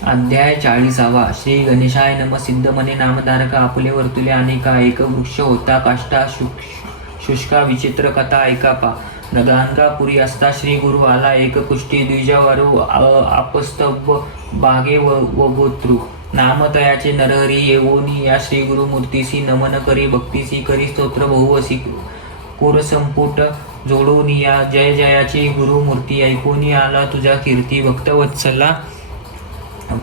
अध्याय 40. श्री गणेशाय नम. सिद्ध मने नामधारक आपुले वर्तुले अनेका. एक वृक्ष होता काष्टा शुष्का. विचित्र कथा ऐका पा. गाणगापुरी असता श्री गुरु आला. एक कुष्टी द्विजवारू आपस्तंभ बागे व गोत्रु. नाम तयाचे नरहरी येवोनी या श्री गुरु मूर्तीसी नमन करी. भक्तीसी करी स्तोत्र बहुवसी कुरसंपुट जोडोनिया. जय जयाची गुरुमूर्ती ऐकोनी आला तुझा कीर्ती. भक्तवत्सला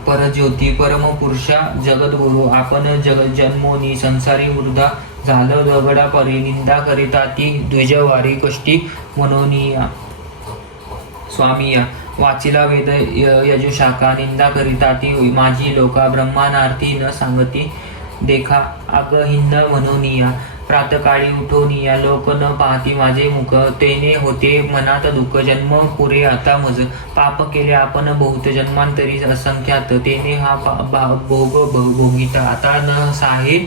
परज्योती परमपुरुषा जगद्गुरु. आपण जन्मोनी संसारी वृद्धा झालं दगडा परी. निंदा करिता ती द्विजवारी कष्टी मनोनिया. स्वामिया वाचिला वेद यजुशाखा. निंदा करिता ती माझी लोका. ब्रह्मानार्थी न सांगती देखा अग हिंद मनोनिया. प्रातकाळी उठोनिया लोक न पाहती माझे मुख. तेने होते मनात दुःख. जन्म पुरे आता मज. पाप केले आपण बहुत जन्मांतरी असंख्यात. तेने हा भोग भोगिता आता न साहे.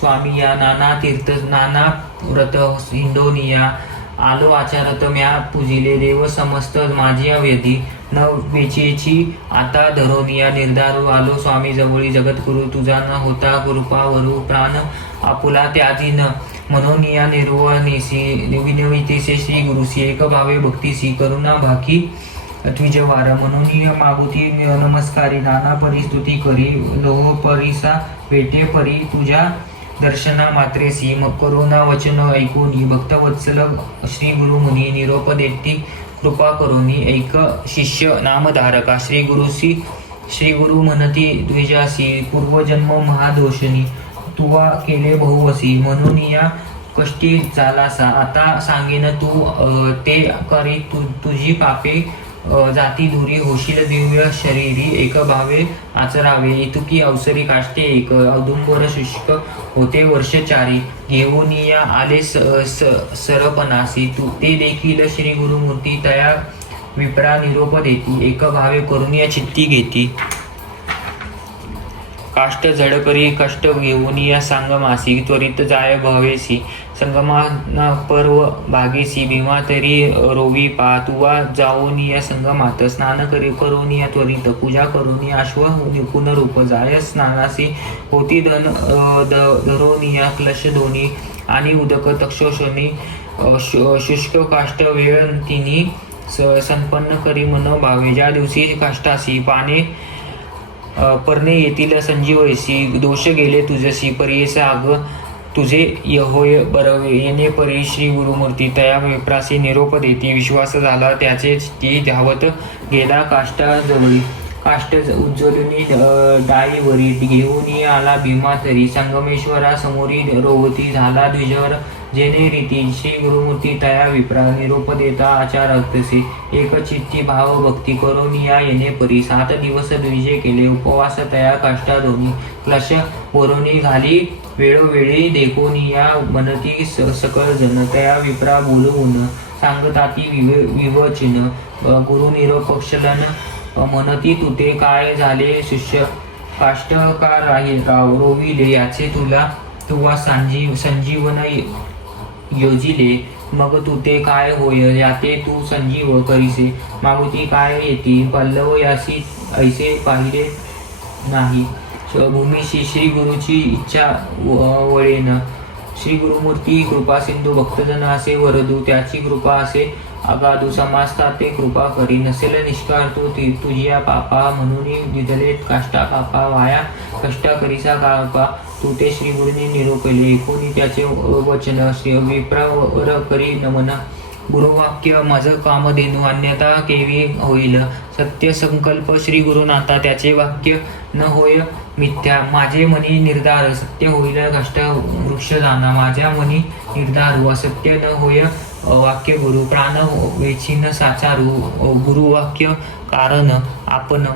स्वामी या नाना तीर्थ नाना व्रत हिंडोनिया. आलो आचारत म्या पूजिले देव समस्त माझी व्यधी. न वेचेची आता धरोनिया. निर्धारू आलो स्वामी जवळी. जगद्गुरु तुझा न होता कृपावरू. प्राण आपुला त्याजी न मनोनिया. विनवितेसे श्री गुरुसी. एक भावे भक्तीसी करुणा भाकी द्विजवार. मनोनिय मागुती नमस्कारी. नाना परिस्तुती करी. लोह परिसा भेटे परी तुझ्या दर्शना मात्रेसी. करुणा वचन ऐकूनी. भक्तवत्सल श्री गुरु मुनी. निरोप देती कृपा करुनी. ऐक शिष्य नामधारका. श्री गुरुसी श्री गुरु म्हणती द्विजासी. पूर्वजन्म महादोषणी तुवा केले बहुवसी. म्हणून या कष्टी झालासा. आता सांगेन तू ते करी तुझी पापे जाती दुरी. होशील दिव्य शरीरी. एक भावे आचरावे. इतुकी अवसरी काष्टे एक. औदुंबर शुष्क होते वर्षचारी. घेऊनिया आले सरपणासी. तू ते देखील श्री गुरुमूर्ती तया विप्रा निरोप देती. एक भावे करुनिया चित्ती घेती. काष्ट जड करी कष्ट घेऊनिया संगमासी. त्वरित जाय भवेसी. संगमा पर्व भागेसी. भीमा तरी रोवी पा. तुवा जाओनिया संगमात. स्नान करोनिया त्वरित. पूजा करोनिया अश्व पुनरूप. जाय स्नानासी होती धरोनिया क्लश दोन्ही. आणि उदक तक्षोषणी. शुष्क काष्ट वेळ तिनी संपन्न करी मन भावे. ज्या दिवशी काष्टासी पाने परणे येतील संजीवयसी. दोष गेले तुझसी परियेस आग तुझे यहोय बरवे. येणे परी श्री गुरुमूर्ती तया विप्रासी निरोप देती. विश्वास झाला त्याचे ती धावत गेला काष्टा जवळी. काष्ट उज्ज्वलुनी डाळीवरी. घेऊन आला भीमा तरी. संगमेश्वरा समोरी रोवती. झाला द्विजवर जेणे रीती. श्री गुरुमूर्ती तया विप्रा निरोप देता आचारतसे. एक चित्ती भाव भक्ती करोनिया येणे परी. 7 दिवस द्विजे केले उपवास तया काष्टा दोन्ही. क्लश वरोनी घाली वेळोवेळी. देखोनिया मनती सकळ जन. तया विप्रा बोलवून सांगताती विवचन. गुरु निरोपक्षलन म्हणती तुते काय झाले शिष्य. काष्टकार राव रोविले याचे तुवा संजीवन योजिले. मग तुते काय होय याते तू संजीव करीसे. मागुती काय येती पल्लव यासी ऐसे पाहिले नाही. भूमीशी श्री गुरुची इच्छा वळेन. श्री गुरुमूर्ती कृपा सिंधू. भक्तजन असे वरदू. त्याची कृपा असे अगाधू. समाजता ते कृपा करी. नसेल निष्कार तू तुझिया पापा. म्हणून दिदले काष्टा कापा. वाया कष्टा करीसा कापा. तू ते श्री गुरुनी निरोपले. ऐकून त्याचे वचन श्री विप्रावर करी नमन. गुरुवाक्य माझ कामधेनू. अन्यथा केवी होईल सत्य संकल्प. श्री गुरुनाथा त्याचे वाक्य न होय मिथ्या. माझे मनी निर्धार सत्य होईल कष्ट वृक्ष जाणा. माझ्या मनी निर्धारू असत्य न होय वाक्य गुरु. प्राण वेचीन साचारू. गुरुवाक्य कारण आपण.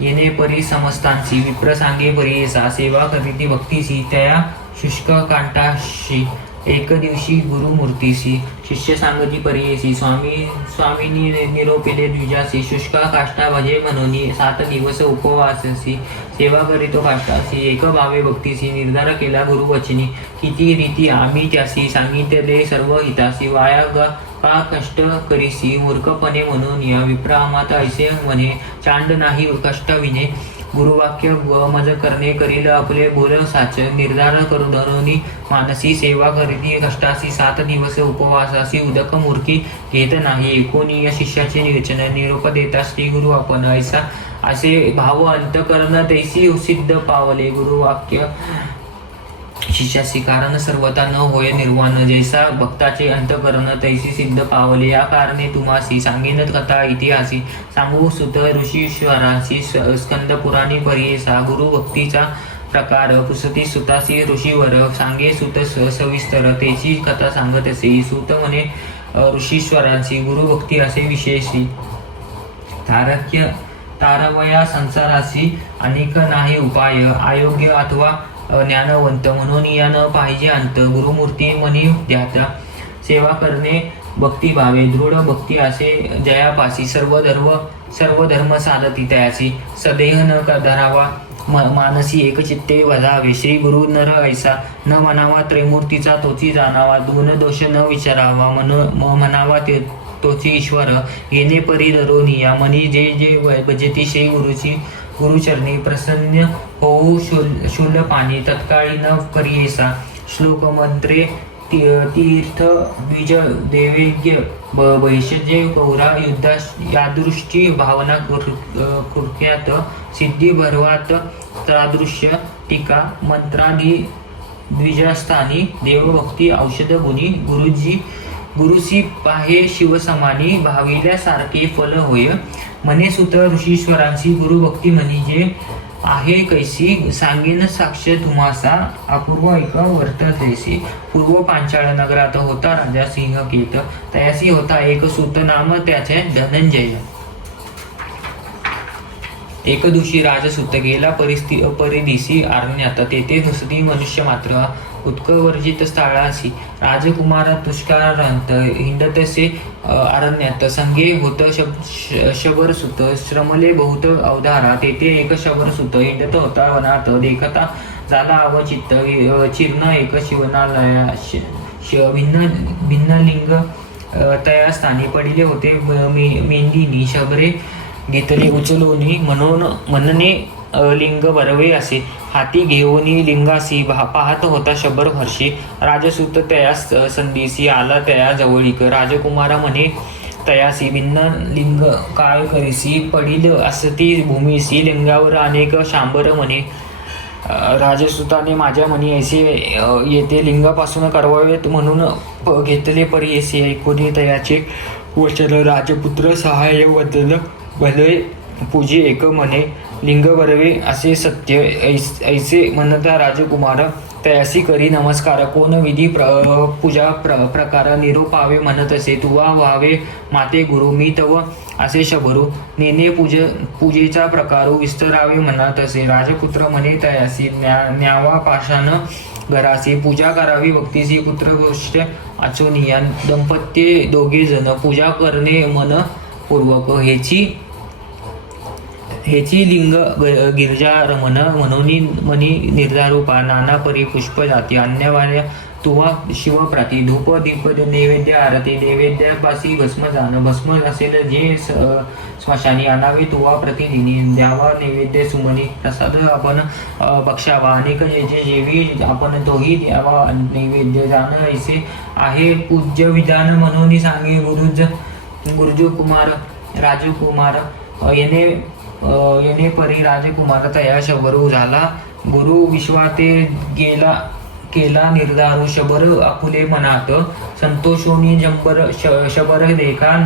येणे परी समस्तांची. विप्र सांगे परियेसा. सेवा करीती भक्तीसी तया शुष्क कांटाशी. एक दिवशी गुरुमूर्तीसी. शिष्य सांगती परियेसी. स्वामीनी निरोपेले द्विजासी. शुष्का काष्टा भजे म्हणून 7 दिवस उपवाससी. सेवा करीतो काष्टासी. एक भावे भक्तीसी. निर्धार केला गुरुवचनी. किती रीती आम्ही त्यासी सांगितले सर्व हितासी. वाया का कष्ट करीसी मूर्खपणे म्हणून या विप्रा माता ऐसे म्हणे चांड नाही कष्ट विने गुरुवाक्य मज करणे करील आपले बोल साच निर्धार करू धनुनी मानसी सेवा करीती कष्टासी 7 दिवस उपवासासी उदक मूर्खी घेत नाही एकोणीय शिष्याचे निवेचन निरोप देता श्री गुरु आपण ऐसा असे भाव अंतकरण तैसी सिद्ध पावले गुरुवाक्य शिष्यासी कारण सर्वता न होय निर्वाण जैसा भक्ताचे अंतकरण तैसी सिद्ध पावले या कारणे तुम्हासी सांगेन कथा इतिहासी सांगू सुत ऋषीश्वरासी स्कंद पुराणी परियेसा गुरु भक्तीचा प्रकार पुसती सुतासी ऋषीवर सांगे सुत सविस्तर त्याची कथा सांगत असे सुत म्हणे ऋषीश्वरांची गुरुभक्ती असे विशेषी तारवया संसारासी अनेक नाही उपाय अयोग्य अथवा ज्ञानवंत म्हणून या न पाहिजे अंत गुरुमूर्ती मनी ध्याता सेवा करणे भक्ती भावे दृढ भक्ती असे जयापासी सर्व धर्म साधती तयासी सदेह न धरावा मानसी एकचित्ते वधावे श्री गुरु नर ऐसा न म्हणावा त्रैमूर्तीचा तोची जाणावा दोन दोष न विचारावा म्हणावा तोची ईश्वर येणे परी धरोनिया मनी जे भजती श्री गुरुचरणी प्रसन्न होऊ शूल पाणी तत्काळी न करियेसा श्लोक मंत्रे तीर्थ द्विज देवेज्ञ भैषजे गौरा युद्धा यादृष्टी भावना कृत्यात सिद्धी भरवात तादृश्य टीका मंत्रादी द्विजस्थानी देवभक्ती औषध गुणी गुरुसी पाहे शिवसमानी भाविल्यासारखे फल होय म्हणे सुत ऋषीश्वरांची गुरुभक्ती म्हणजे आहे कैसी सांगेन साक्ष तुम्हासा अपूर्व ऐक वर्ततेसी पूर्व पांचाळ नगरात होता राजा सिंह केत तयासी होता एक सूत नाम त्याचे धनंजय एक दिवशी राजसूत गेला परिदिसी अरण्यात तेथे नुसती मनुष्य मात्र उत्कवर्जित स्थळासी राजकुमार तुष्कारांत हिंडतसे अरण्यात संगे होत शबरसुत श्रमले बहुत अवधारा तेथे एक शबरसुत हिंडत होता वनात देखता झाला अवचित्त चिर्ण एक शिवनालया भिन्न लिंग तया स्थानी पडिले होते मेंढीनी शबरे घेतले उचलोनी म्हणणे लिंग बरवे असे हाती घेऊनी लिंगासी पाहत होता शबर हर्षी राजसूत तयास संधीसी आला तया जवळीक राजकुमारा म्हणे तयासी भिन्न लिंग काय करीसी पडील असती भूमीसी लिंगावर अनेक शांबर म्हणे राजसूताने माझ्या मनी ऐसे येते लिंगापासून करवावेत म्हणून घेतले परी ऐसे ऐकून तयाचे वचन राजपुत्र सहाय्य वदन भले पूजी एक म्हणे लिंग बरवे असे सत्य ऐसे म्हणता राजकुमार तयासी करी नमस्कार कोण विधी पूजा प्रकार निरोपावे म्हणत असे तुवा व्हावे माते गुरु मी तव असे शबरू नेने पूजेचा प्रकार विस्तरावे म्हणत असे राजपुत्र म्हणे तयासी न्यावा पाषाण घरासी पूजा करावी भक्तीसी पुत्र गोष्ट अचोनिया दंपत्ये दोघे जण पूजा करणे मन पूर्वक हेची लिंग गिरजा रमण म्हणून मनी निर्धारूपा नाना परी पुष्प जाती अन्यवाल्या तुवा शिवप्राती धूप दीप नैवेद्य आरती नैवेद्यापासी भस्म जाणं भस्म असेल जे श्मशानी आणावे तुवा प्रतिदिनी द्यावा नैवेद्य सुमनी प्रसाद आपण बक्षावा अनेक जे जेवी आपण तोही द्यावा नैवेद्य जाणं ऐसे आहे पूज्य विधान म्हणून सांगे गुरुजकुमार राजकुमार येणे परी राजकुमार तया शबरू झाला गुरु विश्वाते केला निर्धारू शबर आपुले मनात संतोषोनी शबर देखा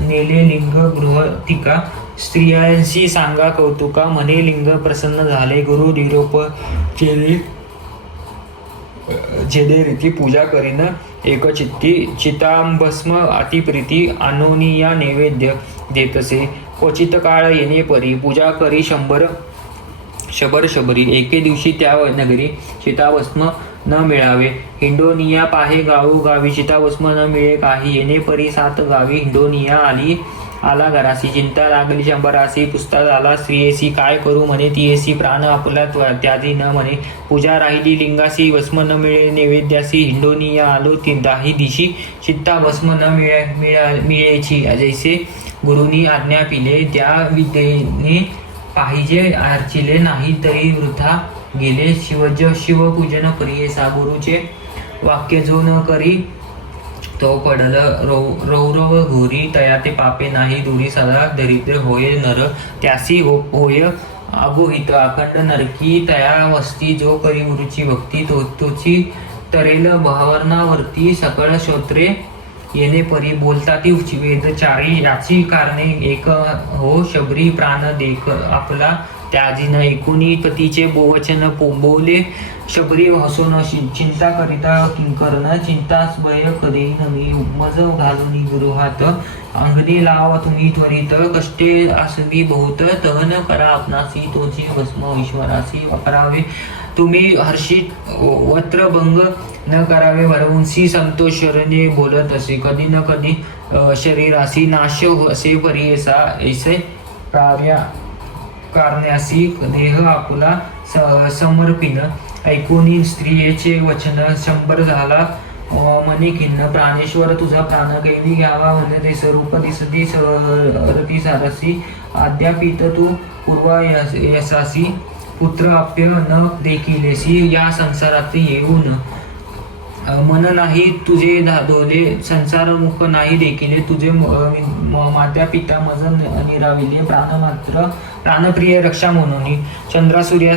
नेले लिंग गृहतिका स्त्रियांशी सांगा कौतुका म्हणे लिंग प्रसन्न झाले गुरु निरोप केले जेदे रीती पूजा करीन एकचित्ती चितांभस्म अतिप्रीती अनोनिया नैवेद्य देतसे क्वचित काळ येणे परी पूजा करी शबर शबरी एके दिवशी त्या नगरी चिताभस्म न मिळावे हिंडोनिया पाहे गावी चिताभस्म न मिळे काही येणे परी 7 गावी हिंडोनिया आली आला घरासी, चिंता लागली शंभरासी, पुसता झाला स्त्रियेसी, काय करू म्हणे तियेसी, प्राण आपला त्यादी न म्हणे, पूजा राहिली लिंगासी, भस्म न मिळे नैवेद्यासी, हिंडोनिया आलो दाही दिशी, चित्ता भस्म न मिळेची, जैसे गुरुनी आज्ञा पिले, त्या विद्येने पाहिजे अर्चिले, नाही तरी वृथा गेले, शिवपूजन परियेसा, गुरुचे वाक्य जो न करी तो पडल रौरव घोरी, तया ते पापे नाही दूरी, सदा दरिद्र होय नर, त्यासी होय अगोहित, अखंड नरकी, तया वस्ती, जो करी गुरुची भक्ती, तोची तरेल भावनावरती, सकळ श्रोत्रे येणे परी, बोलता ती वेद चारी, याची कारणे एक हो, शबरी प्राण देख आपला त्याजीन, ऐकुनी पतीचे वचन बोले, शबरी हसून चिंता करिता किंकरण, चिंतास भय कधी नवी, मज घालून गृहात, अंगणी लावा तुम्ही त्वरित, कष्टे आसवी बहुत, तहन करा आपणासी, तोची भस्म ईश्वरासी करावे, तुम्ही हर्षित वस्त्रभंग न करावे, वरवंशी संतोष शरणे बोलत असे, कधी न कधी शरीरासी नाश असे परियेसा, ऐसे कारण्यासी देह आपुला समर्पिन, ऐकून स्त्रियेचे वचन शंभर झाला मनी खिन्न, प्राणेश्वर तुझा प्राण कैवी घ्यावा, म्हणे ते स्वरूप दिसती रती सारसी, अद्यापित तू पूर्वा यशासी, पुत्र आप्य न देखिलेसी, या संसारात येऊन मन नाही तुझे धादोले, संसारमुख नाही देखिले, तुझे मात्या पिता मज निराविले, प्राणप्रिय रक्षा म्हणून, चंद्रा सूर्या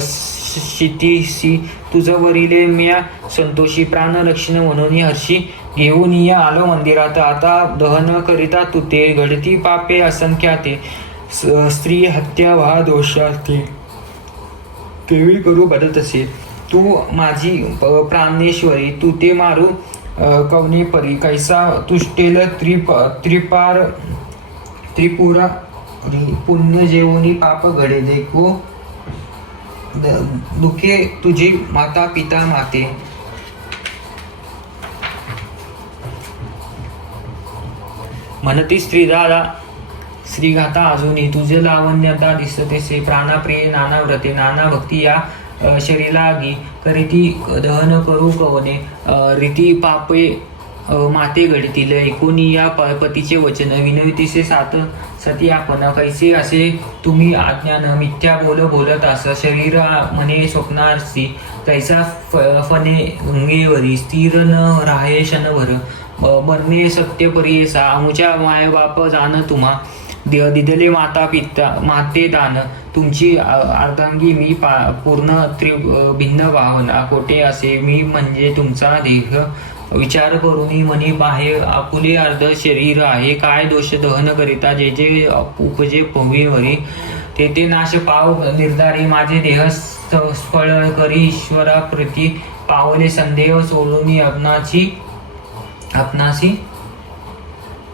शितीसी, तुझ वरिले म्या संतोषी, प्राण रक्षण म्हणून हर्षी, घेऊन या आलो मंदिरात, आता दहन करिता तुते, घडती पापे असंख्याते, स्त्री हत्या वा दोषाते, केवी करू बदत असे, तू माझी प्राणेश्वरी, तू ते मारू कवने परी, कैसा तुष्टेल त्रिपुरा पुण्य जेवणी पाप घडे, देखो दुखे तुझी माता पिता माते, म्हणती श्रीगाथा अजूनही, तुझे लावण्यता दिसतेसे, प्राणाप्रिय नाना व्रते, नाना भक्ती या शरीरागी, करीती दहन करू कवने, रीती पापे माते घडतील, ऐकुनी या पतीचे वचन, विनवतीसे सात सती आपण, कैसे असे तुम्ही अज्ञान मिथ्या बोलत अस, शरीर म्हणे स्वप्नारसी, कैसा फणे गंगेवरी, स्थिर न राहे क्षणभर, मरणे सत्य परियेसा, आमुच्या मायबाप जाण तुम्हा, दिदले माता पिता माते दान, तुमची अर्धांगी मी पूर्ण भिन्न भावना, कोठे असे मी म्हणजे तुमचा देह, विचार करून मनी बाहे आपुले अर्ध शरीर आहे, काय दोष दहन करिता, जे जे उपजे पवीवरी, ते नाश पाव निर्धारी, माझे देह स्फळ करी, ईश्वरा प्रती पावले संदेह सोडून आपणासी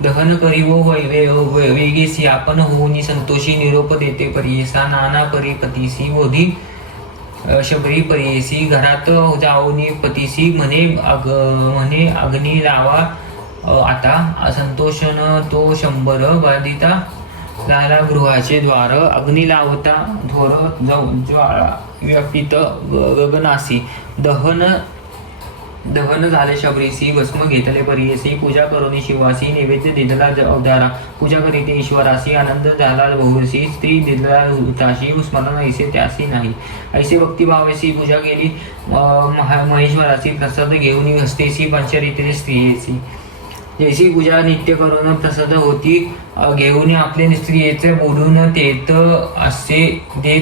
दहन करी वो वेगेसी, आपण होऊनी संतोषी, निरोप देते परियेसा, नाना परिपतीसी बोधी शबरी परियेसी, घरात जाऊनी पतीसी म्हणे अग्नी लावा आता, संतोषन तो शंभर बाधिता झाला गृहाचे द्वार, अग्नी लावता धोर ज्वाळा व्यापित गगनासी, दहन झाले शबरीसी, भस्म घेतले परियेसी, पूजा करून शिवासी, नैवेद्य दिदला अवतारा, पूजा करीते ईश्वरासी, आनंद झाला बहुसी, स्त्री दिदला हुताशी, स्मरण ऐसे त्यासी नाही, ऐसे भक्तिभावेसी पूजा केली महेश्वरासी, प्रसाद घेऊन हस्तेसी, पंचरित्रे स्त्रियेसी, जैसी पूजा नित्य करून प्रसाद होती, घेऊन आपले स्त्रियेचे बोलून देत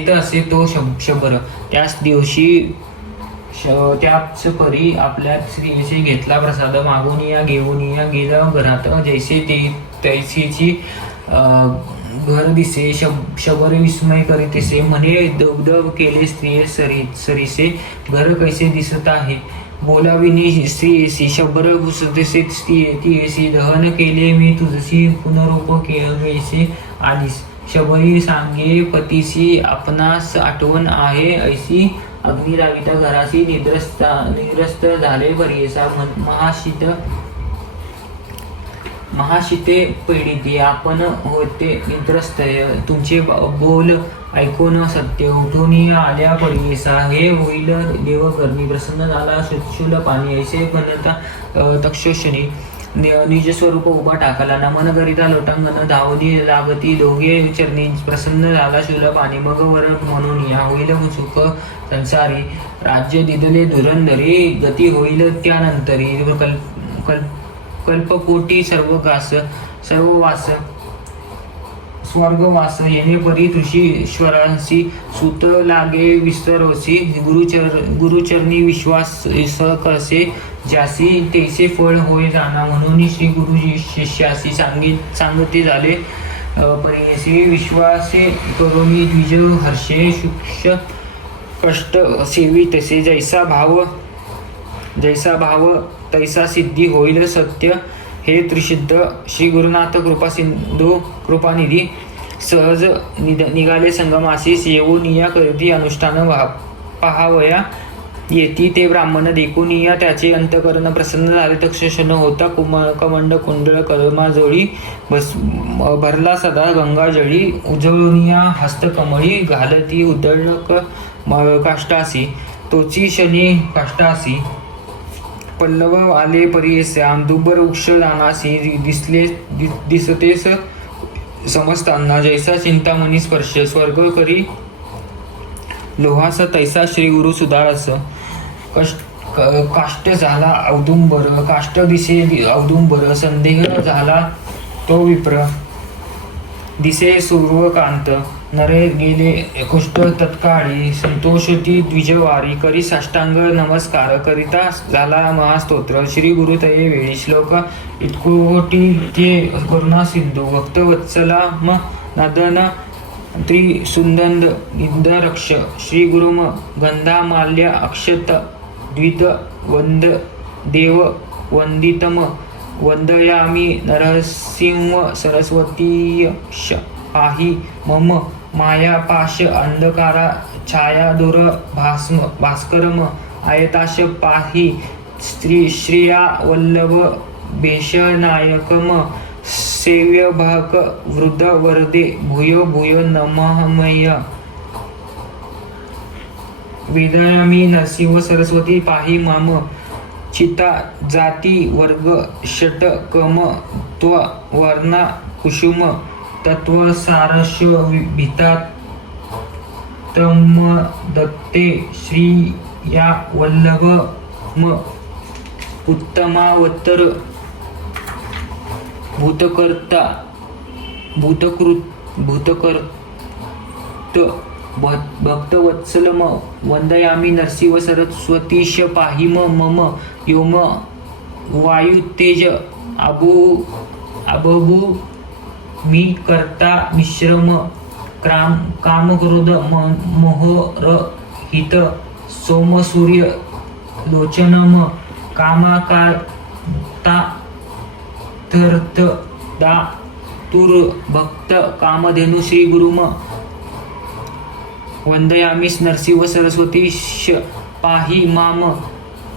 असे तो शबर, त्याच दिवशी त्याच परी आपल्या स्त्रियेशी घेतला प्रसाद, मागून या घेऊन या गेला घरात, जैसे तैसीची घर दिसे, शबर विस्मय करीतसे, म्हणे दगदग केले स्त्रिये सरीसे, घर कैसे दिसत आहे, बोलाविनी स्त्रियेसी, शबर घुसतसे तियेसी, दहन केले मी तुझसी, पुनरूप केळवेसे आलीस, शबरी सांगे पतीसी, आपणास आठवण आहे ऐसी, अग्नी लाविता घरासी, निद्रस्त झाले परियेसा, महाशीत महाशिते पीडिते आपण होते निद्रस्तय तुमचे बोल ऐकून सत्य उठून आल्या परिसा हे होईल देवकर्णी प्रसन्न झाला शुद्ध पाणी ऐसे घनता तक्षोषणी निज स्वरूप उभा टाकला नमन करिता लोटांगण धावली लागती दोघे चरणी प्रसन्न झाला शूल पाणी मग वर म्हणून या होईल सुख संसारी राज्य दिदले धुरंधरी गती होईल त्यानंतरी कल्पकोटी सर्व वास स्वर्गवास येणे परी ऋषीश्वरांसी सुत लागे विस्तरोसी गुरुचरणी विश्वास कसे ज्यासी तेसे फळ होय जाणा म्हणून श्री गुरु शिष्यासी सांगते झाले परीयसी विश्वासे करोमी द्विज हर्षे शुक्ष कष्ट सेवी तसे जैसा भाव तैसा सिद्धी होईल सत्य हे त्रिसिद्ध श्री गुरुनाथ कृपा सिंधू कृपानिधी सहज निघाले संगमासी येऊन या करती अनुष्ठान पहावया येती ते ब्राह्मण देखून या त्याचे अंतकरण प्रसन्न झाले तक्षण होता कमंड कुंडळ कर्माजोळी भरला सदा गंगा जळी उजळून या हस्तकमळी घालती उदळक काष्टासी तोची शनी काष्टासी पल्लव आले परियस्याम दुबर वृक्ष दानासी दिसतेस समजताना जैसा चिंतामणी स्पर्श स्वर्ग करी लोहास तैसा श्री गुरु सुधारस काष्ट झाला औदुंबर काष्ट दिसे औदुंबर संदेह झाला तो विप्र दिसे सूर्यकांत नरे गेले कुष्ठ तत्काळी संतोषती द्विजवारी करी साष्टांग नमस्कार करिता झाला महास्तोत्र श्री गुरु तये वेळी श्लोक इतकोटी ते करुणा सिंधू भक्तवत्सला म नदन त्रिसुंदंद इंदरक्ष श्री गुरुम गंधामाल्य अक्षत द्वित वंद देव वंदितम वंदयामी नरसिंह सरस्वतीयश पाहि मम माया पाश अंधकारा छाया दूर भास्करम आयताश पाहि श्रिया वल्लभ भेषनायकम सेव्य भाक वृद्ध वरदे भूयो भूयो नमःमय वेदयामी नरसिंह सरस्वती पाहि माम चिता जाती वर्ग षट कम त्व वर्णा कुसुम तत्व सारश भिता तम दत्ते श्री या वल्लभ म उत्तमावत्तर भूतकर्ता भूतकर्त भक्तवत्सलम वंदयामी नरसिंह सरस्वतीश पाहिम मम योम वायुतेज अबभू मी करता मिश्रम कामक्रोध मोहरहित सोमसूर्य लोचनम कामाकारता थर्थ दा तुर भक्त कामधेनु श्री गुरुम वंदयामी नरसिंह सरस्वतीश पाहि माम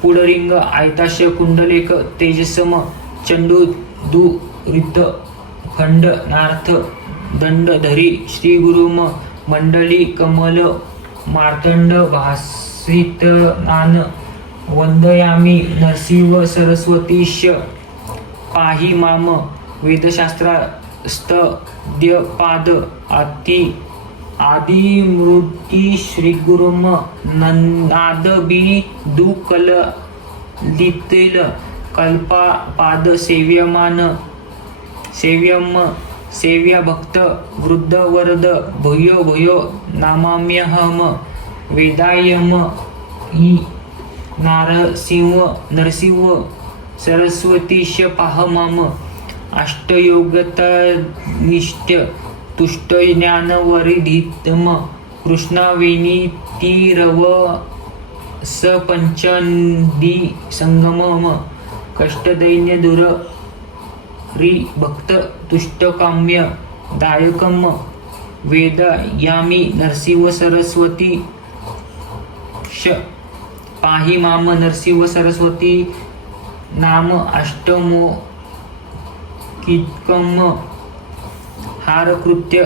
पुडरिंग आयताश कुंडलेक तेजसम चंडू दुरित खंड नार्थ दंडधरी श्री गुरुम मंडली कमल मार्तंड भासित नान वंदयामी नरसिंह सरस्वतीश पाहि माम वेदशास्त्रस्तद्यपाद आदिमूर्ती श्री गुरुम नंदादबी दुकल लितेल कल्पा पाद सेव्यमान सेव्यम सेव्य भक्त वृद्ध वरद भयो भयो नामाम्यहम वेदायम इ नरसिंह सरस्वतीश पाहमाम अष्टयोगतनिष्ठ तुष्ट ज्ञानवरिधितम कृष्णावेणी तीरव सपंचंदी संगमम कष्टदैन्य दूर रि भक्त तुष्टकाम्य दायकम वेद यामी नरसिंह सरस्वती पाहि माम नरसिंह सरस्वती नाम अष्टमो कित्कम हारकृत्य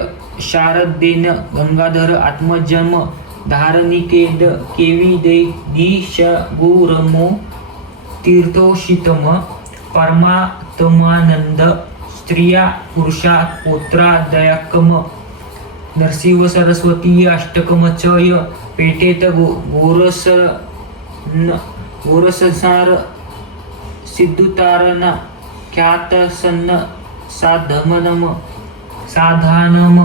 शारदेन गंगाधर आत्मजन्म धारणिकेद केवी दैदीश गुरमो तीर्थोषितम परमात्मानंद स्त्रिया पुरुषा पोत्रादयकम नरसिंह सरस्वती अष्टकम चय पेठेत गोरसंसार सिद्धुतारण ख्यात सन्न साधमनम साधानम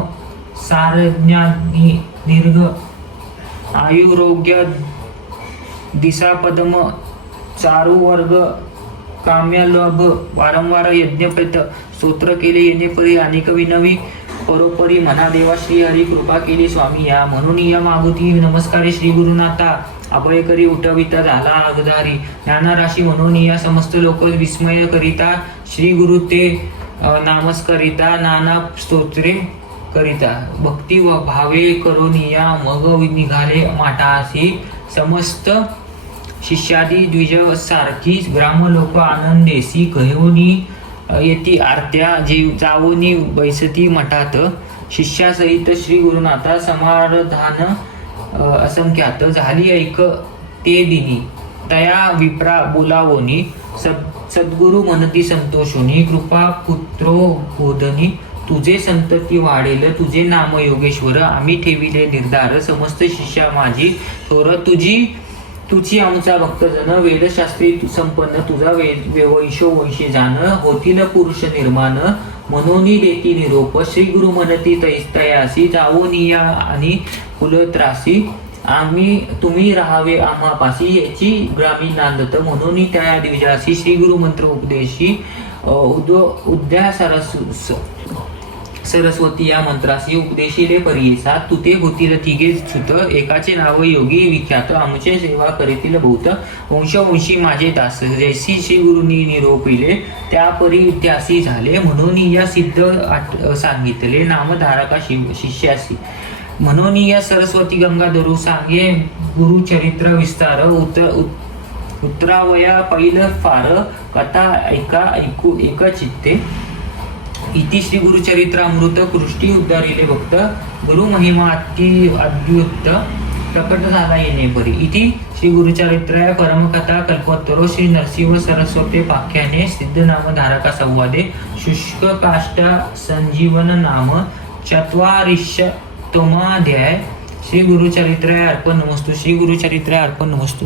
सारज्ञानी दीर्घ आयुरोग्य दिसापदम चारुवर्ग काम्यलभ वारंवार यज्ञपेत स्तोत्र केले येणे परी अनेक विनवी परोपरी म्हणा देवा श्री हरी कृपा केली स्वामी या म्हणून या मागुती नमस्कारे श्री गुरुनाथा अभय करी उठविता झाला अगधारी ज्ञानराशी म्हणून या समस्त लोक विस्मय करिता श्री गुरु ते नामस्करिता नाना स्तोत्रे करिता भक्ती व भावे करून या मग निघाले माठासी समस्त शिष्यादी द्विज सारखी ग्रामलोक आनंदेसी कहोनी येती आरत्या जावोनी बैसती मठात शिष्यासहित श्री गुरुनाथा समाधान असंख्यात झाली ऐक ते दिनी तया विप्रा बोलावोनी सद्गुरु मनती संतोषोनी कृपा पुत्रो बोधनी तुझे संतती वाढेल तुझे नाम योगेश्वर आम्ही ठेविले निर्धार समस्त शिष्या माझी थोर तुझी आमचा भक्तजन वेदशास्त्री संपन्न तुझा वैशो वैशी जाण होतील पुरुष निर्माण मनोनी देती निरोप श्री गुरु मनती तयासी जावोनिया आणि कुलत्रासी तुम्ही राहावे आम्हापाशी याची ग्रामीण नांदत म्हणून त्या दिवसाशी श्री गुरु मंत्र उपदेशी उद्या सरस्वती या मंत्राशी उपदेशिले परियेसा तुते होतील तिघे सुत एकाचे नाव योगी विख्यात आमचे सेवा करीतील बहुत वंशवंशी माझे दास जैसी श्री गुरुनी निरोपिले त्या परी त्यासी झाले म्हणून या सिद्ध सांगितले नामधारका शिष्यासी म्हणून या सरस्वती गंगाधरू सांगे गुरुचरित्र विस्तार उत्तरावया पहिलं फार कथा ऐकू एक चित्ते इति श्री गुरुचरित्रामृत कृष्टी उद्धारिले भक्त गुरु महिमा अद्भुत प्रकट झाला येणे परी इति श्री गुरुचरित्राय परमकथा कल्पोत्तरो श्री नरसिंह सरस्वती पाख्याने सिद्ध नाम धारका संवादे शुष्क काष्टा संजीवन नाम चत्वारिशतमाध्याय श्री गुरुचरित्राय अर्पण नमस्तु श्री गुरुचरित्राय अर्पण नमस्तु।